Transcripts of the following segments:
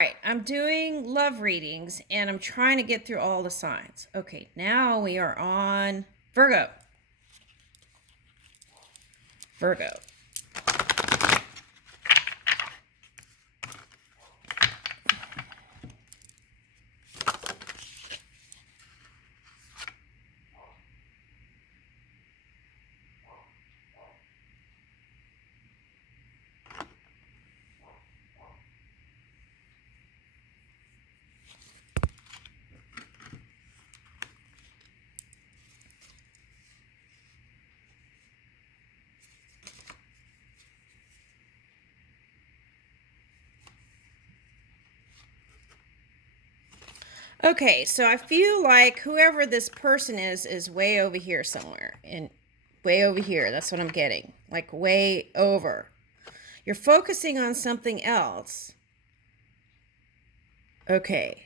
Right, I'm doing love readings and I'm trying to get through all the signs. Okay, now we are on Virgo. Virgo. Okay, so I feel like whoever this person is way over here somewhere. And way over here. That's what I'm getting. Like way over. You're focusing on something else. Okay.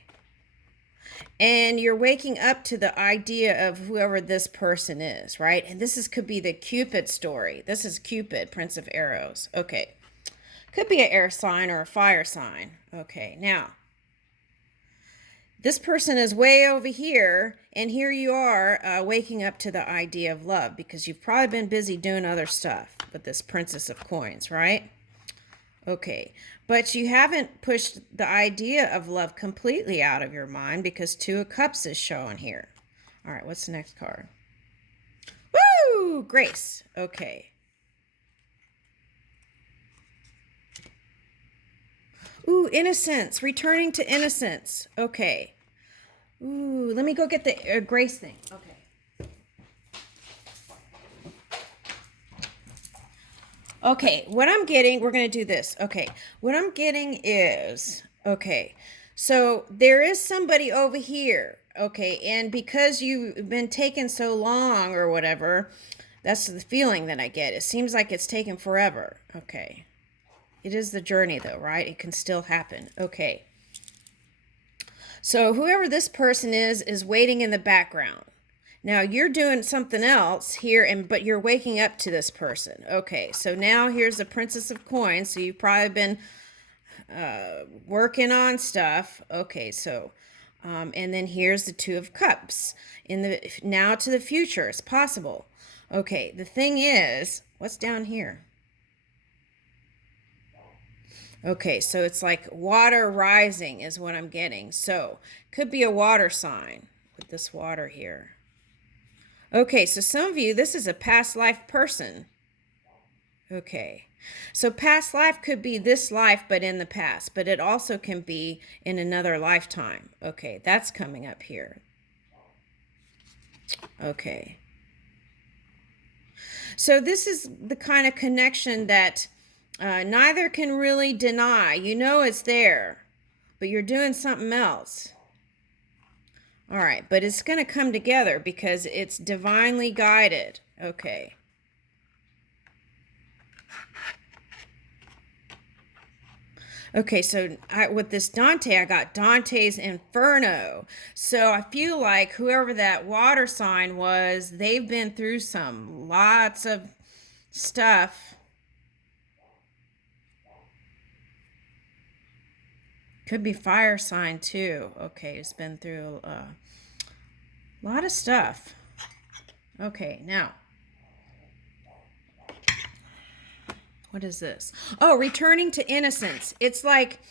And you're waking up to the idea of whoever this person is, right? And could be the Cupid story. This is Cupid, Prince of Arrows. Okay. Could be an air sign or a fire sign. Okay, now, this person is way over here, and here you are waking up to the idea of love because you've probably been busy doing other stuff with this Princess of Coins, right? Okay, but you haven't pushed the idea of love completely out of your mind because Two of Cups is showing here. All right, what's the next card? Woo! Grace. Okay. Ooh, innocence. Returning to innocence. Okay. Ooh, let me go get the grace thing. Okay. Okay, what I'm getting, we're going to do this. Okay, what I'm getting is, okay, so there is somebody over here. Okay, and because you've been taking so long or whatever, that's the feeling that I get. It seems like it's taken forever. Okay. It is the journey, though, right? It can still happen. Okay. So whoever this person is waiting in the background. Now you're doing something else here, but you're waking up to this person. Okay, so now here's the Princess of Coins. So you've probably been working on stuff. Okay, so and then here's the Two of Cups. Now to the future, it's possible. Okay, the thing is, what's down here? Okay, so it's like water rising is what I'm getting. So could be a water sign with this water here. Okay, so some of you, this is a past life person. Okay, so past life could be this life, but in the past, but it also can be in another lifetime. Okay, that's coming up here. Okay. So this is the kind of connection that neither can really deny. You know it's there, but you're doing something else. All right, but it's going to come together because it's divinely guided. Okay. Okay, so with this Dante, I got Dante's Inferno. So I feel like whoever that water sign was, they've been through lots of stuff. Could be fire sign too. Okay, it's been through a lot of stuff. Okay, now. What is this? Oh, returning to innocence. It's like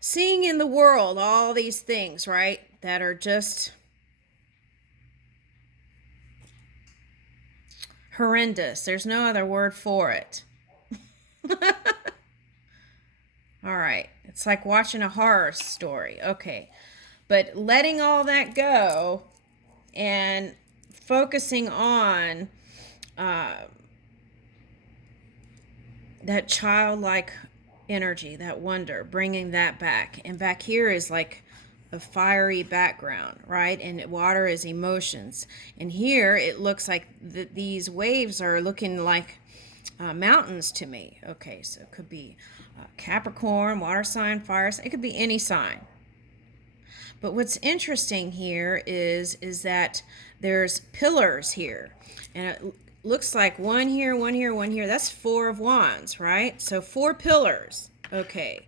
seeing in the world all these things, right? That are just horrendous. There's no other word for it. All right. It's like watching a horror story. Okay. But letting all that go and focusing on that childlike energy, that wonder, bringing that back. And back here is like a fiery background, right? And water is emotions. And here it looks like these waves are looking like mountains to me. Okay, so it could be Capricorn, water sign, fire sign. It could be any sign. But what's interesting here is that there's pillars here. And it looks like one here, one here, one here. That's Four of Wands, right? So 4 pillars. Okay.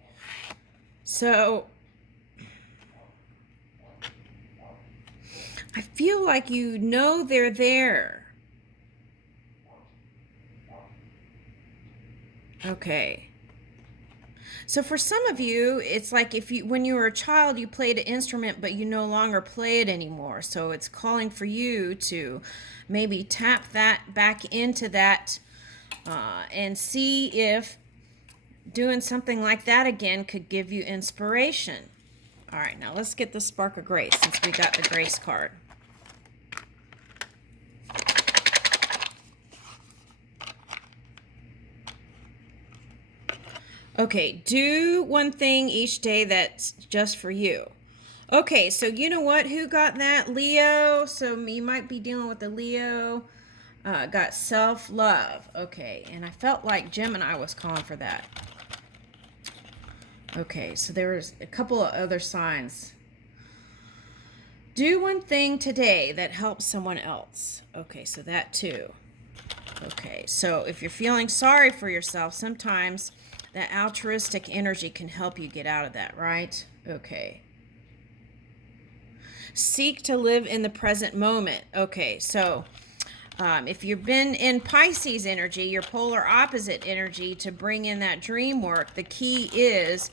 So I feel like you know they're there. Okay. So for some of you, it's like if you, when you were a child, you played an instrument, but you no longer play it anymore. So it's calling for you to maybe tap that back into that and see if doing something like that again could give you inspiration. All right, now let's get the Spark of Grace since we got the Grace card. Okay, do one thing each day that's just for you. Okay, so you know what? Who got that? Leo. So you might be dealing with the Leo. Got self-love. Okay, and I felt like Gemini was calling for that. Okay, so there was a couple of other signs. Do one thing today that helps someone else. Okay, so that too. Okay, so if you're feeling sorry for yourself, sometimes that altruistic energy can help you get out of that, right? Okay. Seek to live in the present moment. Okay, so if you've been in Pisces energy, your polar opposite energy, to bring in that dream work, the key is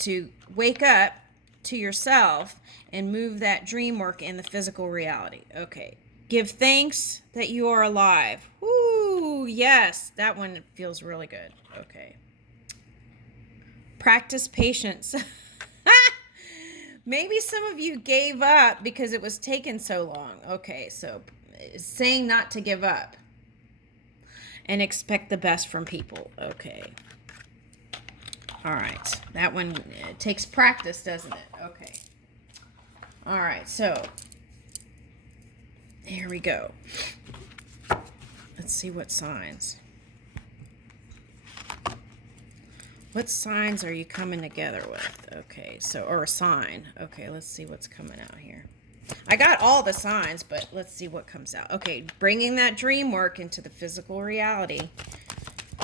to wake up to yourself and move that dream work in the physical reality. Okay. Give thanks that you are alive. Woo, yes, that one feels really good. Okay. Practice patience. Maybe some of you gave up because it was taking so long. Okay, so saying not to give up and expect the best from people. Okay. All right. That one takes practice, doesn't it? Okay. All right, so here we go. Let's see what signs. What signs are you coming together with? Okay, so, or a sign. Okay, let's see what's coming out here. I got all the signs, but let's see what comes out. Okay, bringing that dream work into the physical reality.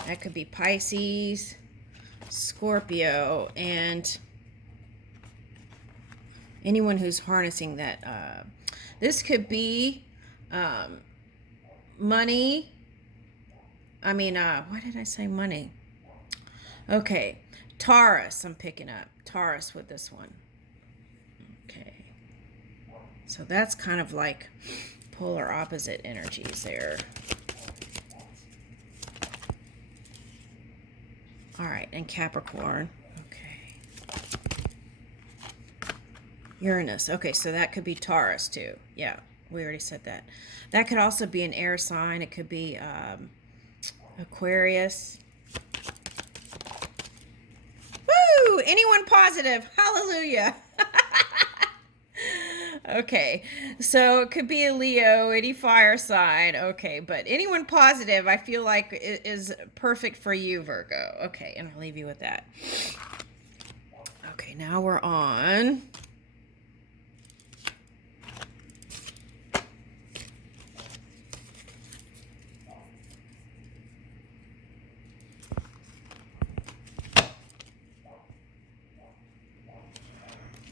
That could be Pisces, Scorpio, and anyone who's harnessing that. This could be money. I mean, why did I say money? Okay, Taurus, I'm picking up. Taurus with this one. Okay. So that's kind of like polar opposite energies there. All right, and Capricorn. Okay. Uranus. Okay, so that could be Taurus too. Yeah, we already said that. That could also be an air sign. It could be Aquarius. Woo! Anyone positive? Hallelujah. Okay, so it could be a Leo, any fire sign. Okay, but anyone positive, I feel like is perfect for you, Virgo. Okay, and I'll leave you with that. Okay, now we're on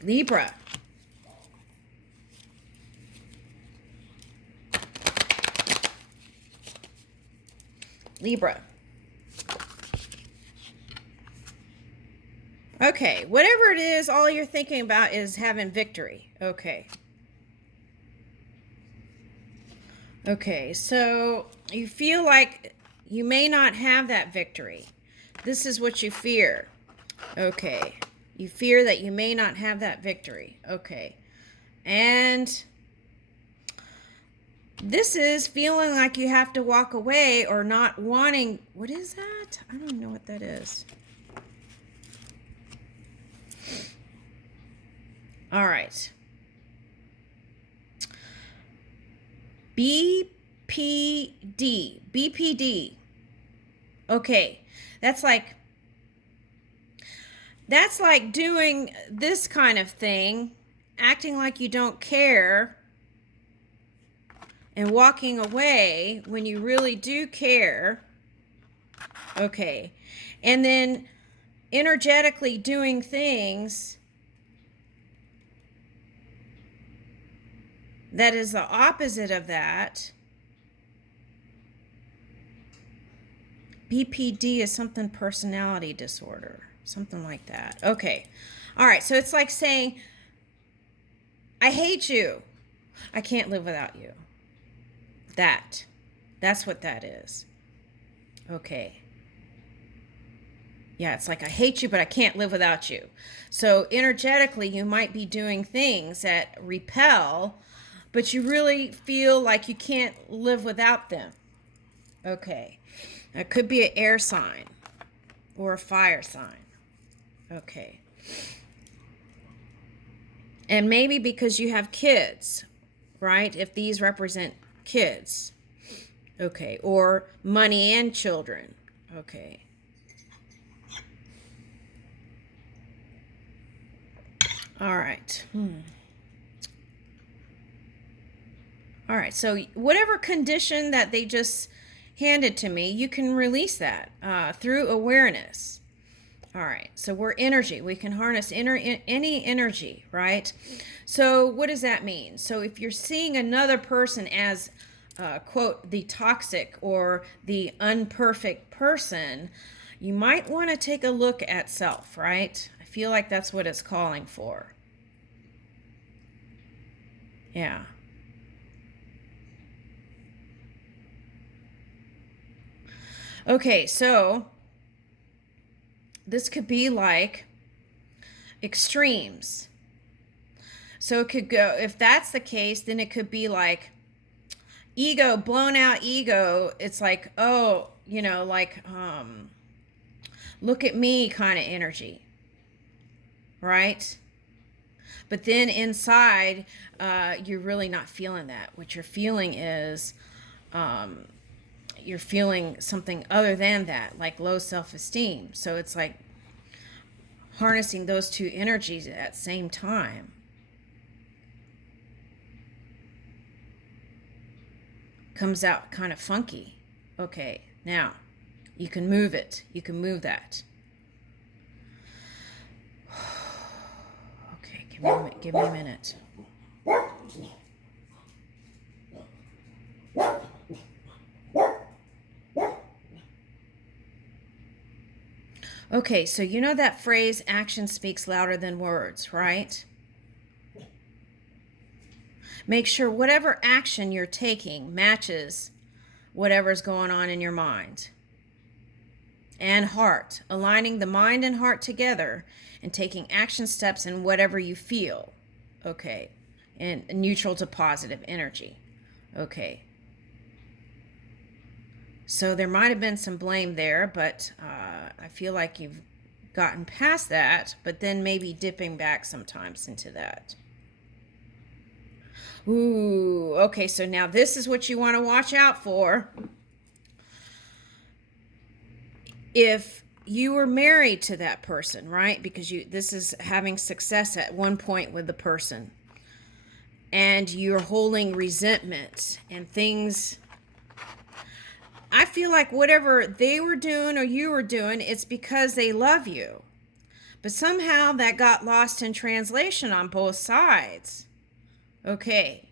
Libra. Libra. Okay, whatever it is, all you're thinking about is having victory. Okay. Okay, so you feel like you may not have that victory. This is what you fear. Okay. You fear that you may not have that victory. Okay. And this is feeling like you have to walk away or not wanting. What is that? I don't know what that is. All right. BPD. BPD. Okay. That's like doing this kind of thing, acting like you don't care and walking away when you really do care. Okay. And then energetically doing things that is the opposite of that. BPD is something personality disorder, something like that. Okay. All right. So it's like saying, I hate you. I can't live without you. That's what that is. Okay. Yeah, it's like, I hate you, but I can't live without you. So energetically, you might be doing things that repel, but you really feel like you can't live without them. Okay. It could be an air sign or a fire sign. Okay. And maybe because you have kids, right? If these represent kids. Okay. Or money and children. Okay. All right. All right. So whatever condition that they just handed to me, you can release that through awareness. All right. So we're energy. We can harness any energy, right? So what does that mean? So if you're seeing another person as, quote, the toxic or the unperfect person, you might want to take a look at self, right? I feel like that's what it's calling for. Yeah. Okay, so this could be like extremes. So it could go, if that's the case, then it could be like ego, blown out ego. It's like, oh, like, look at me kind of energy, right? But then inside, you're really not feeling that. What you're feeling is, you're feeling something other than that, like low self-esteem. So it's like harnessing those two energies at the same time. Comes out kind of funky. Okay, now you can move it. You can move that. Okay, give me a minute. Okay, so you know that phrase, action speaks louder than words, right? Make sure whatever action you're taking matches whatever's going on in your mind and heart, aligning the mind and heart together and taking action steps in whatever you feel. Okay, and neutral to positive energy. Okay. So there might have been some blame there, but I feel like you've gotten past that, but then maybe dipping back sometimes into that. Ooh, okay, so now this is what you want to watch out for. If you were married to that person, right? Because this is having success at one point with the person, and you're holding resentment and things. I feel like whatever they were doing or you were doing, it's because they love you. But somehow that got lost in translation on both sides. Okay.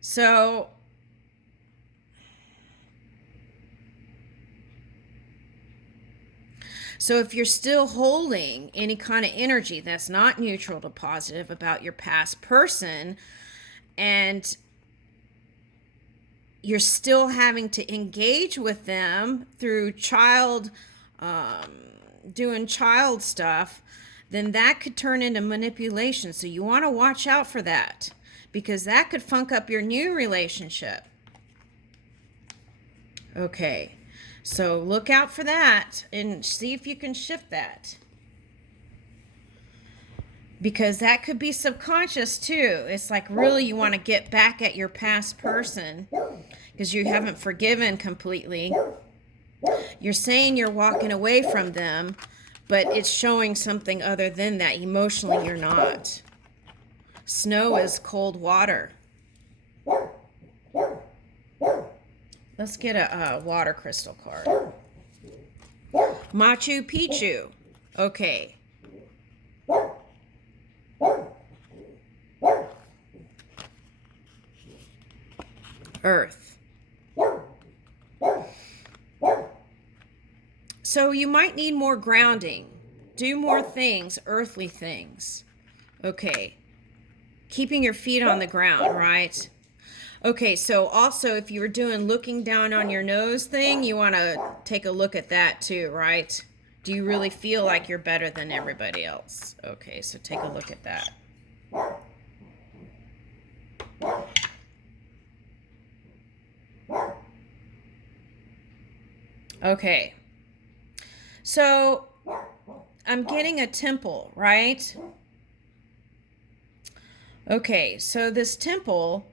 So if you're still holding any kind of energy that's not neutral to positive about your past person, and you're still having to engage with them through doing child stuff, then that could turn into manipulation. So you want to watch out for that, because that could funk up your new relationship. Okay, so look out for that and see if you can shift that. Because that could be subconscious too. It's like really you want to get back at your past person because you haven't forgiven completely. You're saying you're walking away from them, but it's showing something other than that. Emotionally, you're not. Snow is cold water. Let's get a water crystal card. Machu Picchu. Okay. Earth. So you might need more grounding. Do more things, earthly things. Okay. Keeping your feet on the ground, right? Okay, so also if you were doing looking down on your nose thing, you want to take a look at that too, right? Do you really feel like you're better than everybody else? Okay, so take a look at that. Okay. So I'm getting a temple, right? Okay, so this temple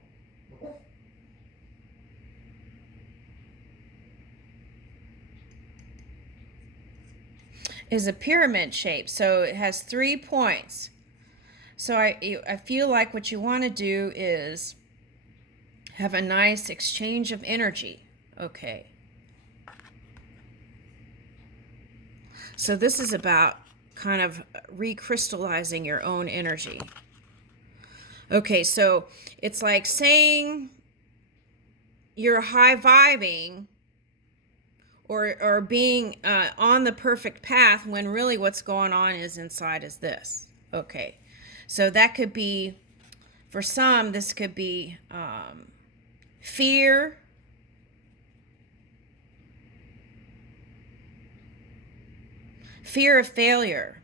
is a pyramid shape, so it has 3 points. So I feel like what you want to do is have a nice exchange of energy. Okay. So this is about kind of recrystallizing your own energy. Okay, so it's like saying you're high vibing or being on the perfect path when really what's going on is inside is this. Okay, so that could be, for some, this could be fear, fear of failure.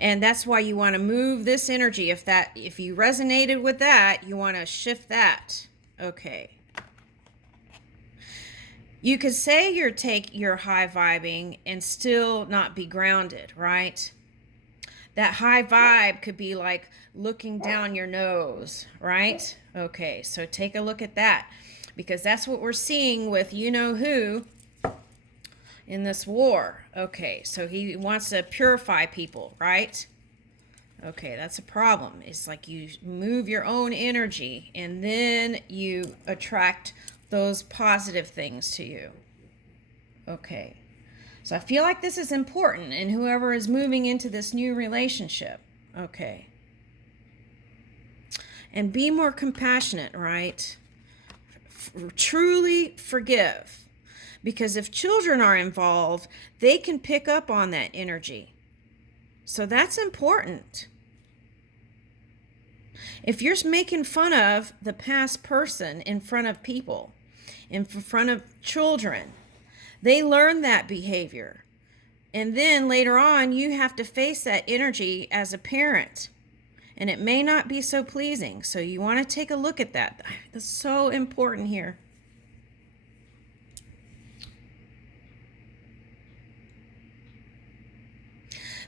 And that's why you want to move this energy. If you resonated with that, you want to shift that. Okay. You could say you're high vibing and still not be grounded, right? That high vibe could be like looking down your nose, right? Okay, so take a look at that, because that's what we're seeing with you know who in this war. Okay, so he wants to purify people, right? Okay, that's a problem. It's like you move your own energy and then you attract those positive things to you. Okay, so I feel like this is important in whoever is moving into this new relationship. Okay. And be more compassionate, right? Truly forgive. Because if children are involved, they can pick up on that energy. So that's important. If you're making fun of the past person in front of people, in front of children, they learn that behavior. And then later on, you have to face that energy as a parent. And it may not be so pleasing. So you want to take a look at that. That's so important here.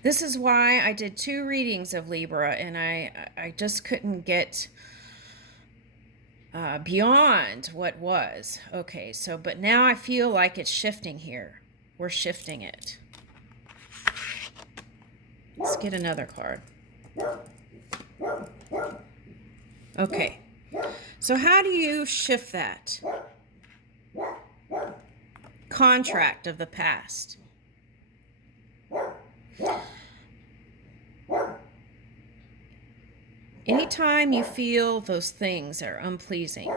This is why I did 2 readings of Libra, and I just couldn't get beyond what was. Okay, so, but now I feel like it's shifting here. We're shifting it. Let's get another card. Okay, so how do you shift that? Contract of the past. Anytime you feel those things are unpleasing,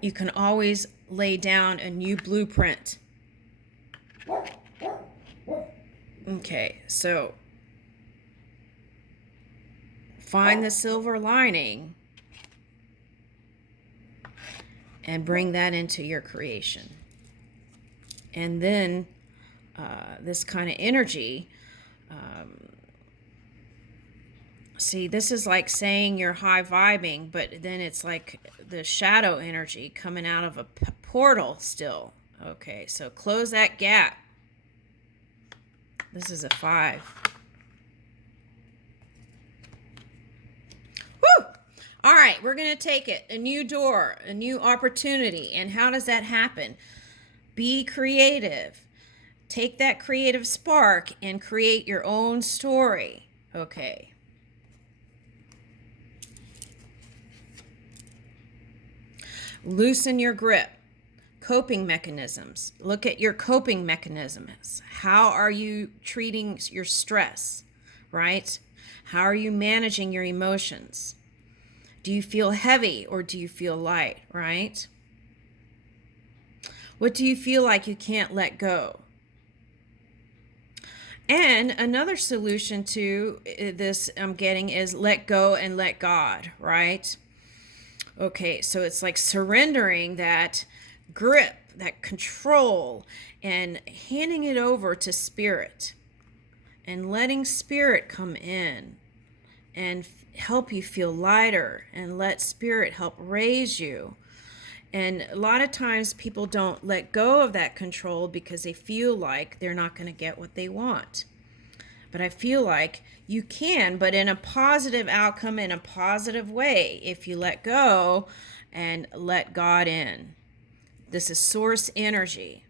you can always lay down a new blueprint. Okay, so find the silver lining and bring that into your creation. And then this kind of energy, see, this is like saying you're high vibing, but then it's like the shadow energy coming out of a portal still. Okay, so close that gap. This is a 5. Woo! All right, we're going to take it. A new door, a new opportunity. And how does that happen? Be creative. Take that creative spark and create your own story. Okay. Loosen your grip. Coping mechanisms. Look at your coping mechanisms. How are you treating your stress, right? How are you managing your emotions? Do you feel heavy or do you feel light, right? What do you feel like you can't let go? And another solution to this I'm getting is let go and let God, right? Okay, so it's like surrendering that grip, that control, and handing it over to Spirit and letting Spirit come in and help you feel lighter and let Spirit help raise you. And a lot of times people don't let go of that control because they feel like they're not going to get what they want. But I feel like you can, but in a positive outcome, in a positive way, if you let go and let God in. This is source energy.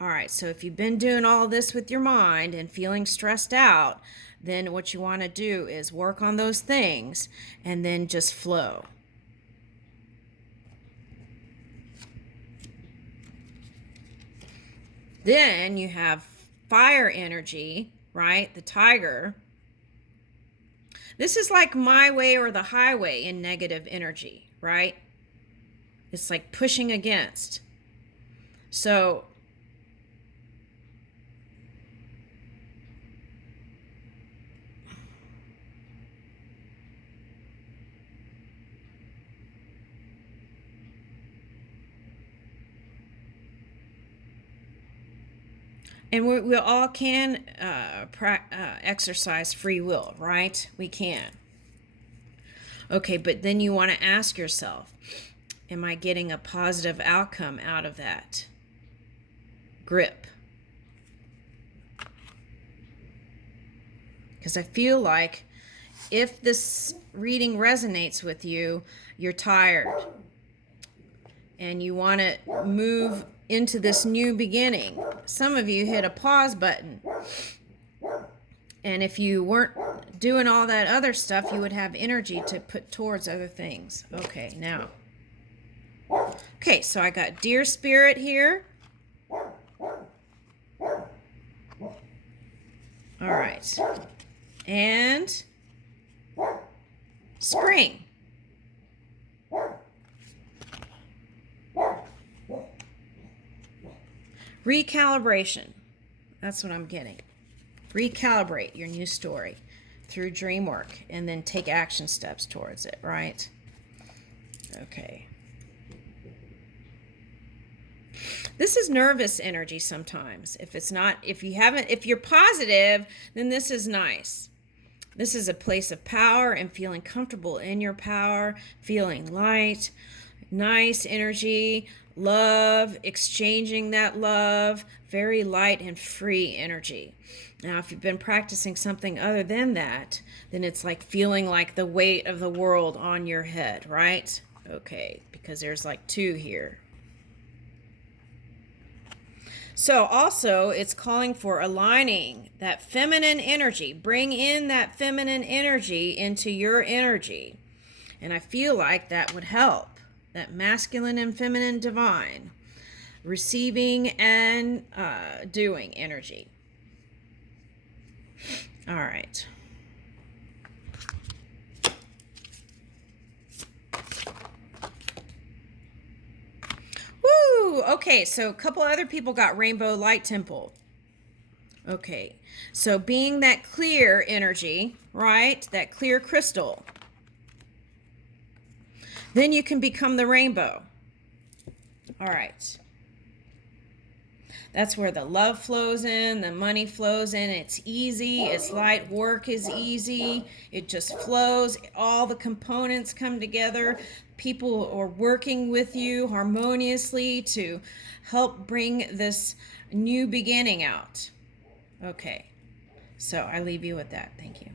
All right, so if you've been doing all this with your mind and feeling stressed out, then what you want to do is work on those things and then just flow. Then you have fire energy, right? The tiger. This is like my way or the highway in negative energy, right? It's like pushing against. So and we all can exercise free will, right? We can. Okay, but then you want to ask yourself, am I getting a positive outcome out of that grip? Because I feel like if this reading resonates with you, you're tired and you want to move into this new beginning. Some of you hit a pause button. And if you weren't doing all that other stuff, you would have energy to put towards other things. Okay, now. Okay, so I got Dear Spirit here. All right. And Spring. Recalibration. That's what I'm getting. Recalibrate your new story through dream work and then take action steps towards it, right? Okay. This is nervous energy sometimes. If you're positive, then this is nice. This is a place of power and feeling comfortable in your power, feeling light, nice energy, love, exchanging that love, very light and free energy. Now, if you've been practicing something other than that, then it's like feeling like the weight of the world on your head, right? Okay, because there's like two here. So also, it's calling for aligning that feminine energy. Bring in that feminine energy into your energy. And I feel like that would help. That masculine and feminine divine. Receiving and doing energy. All right. Woo! Okay, so a couple other people got Rainbow Light Temple. Okay, so being that clear energy, right? That clear crystal. Then you can become the rainbow. All right. That's where the love flows in, the money flows in. It's easy, it's light, work is easy. It just flows. All the components come together. People are working with you harmoniously to help bring this new beginning out. Okay, so I leave you with that. Thank you.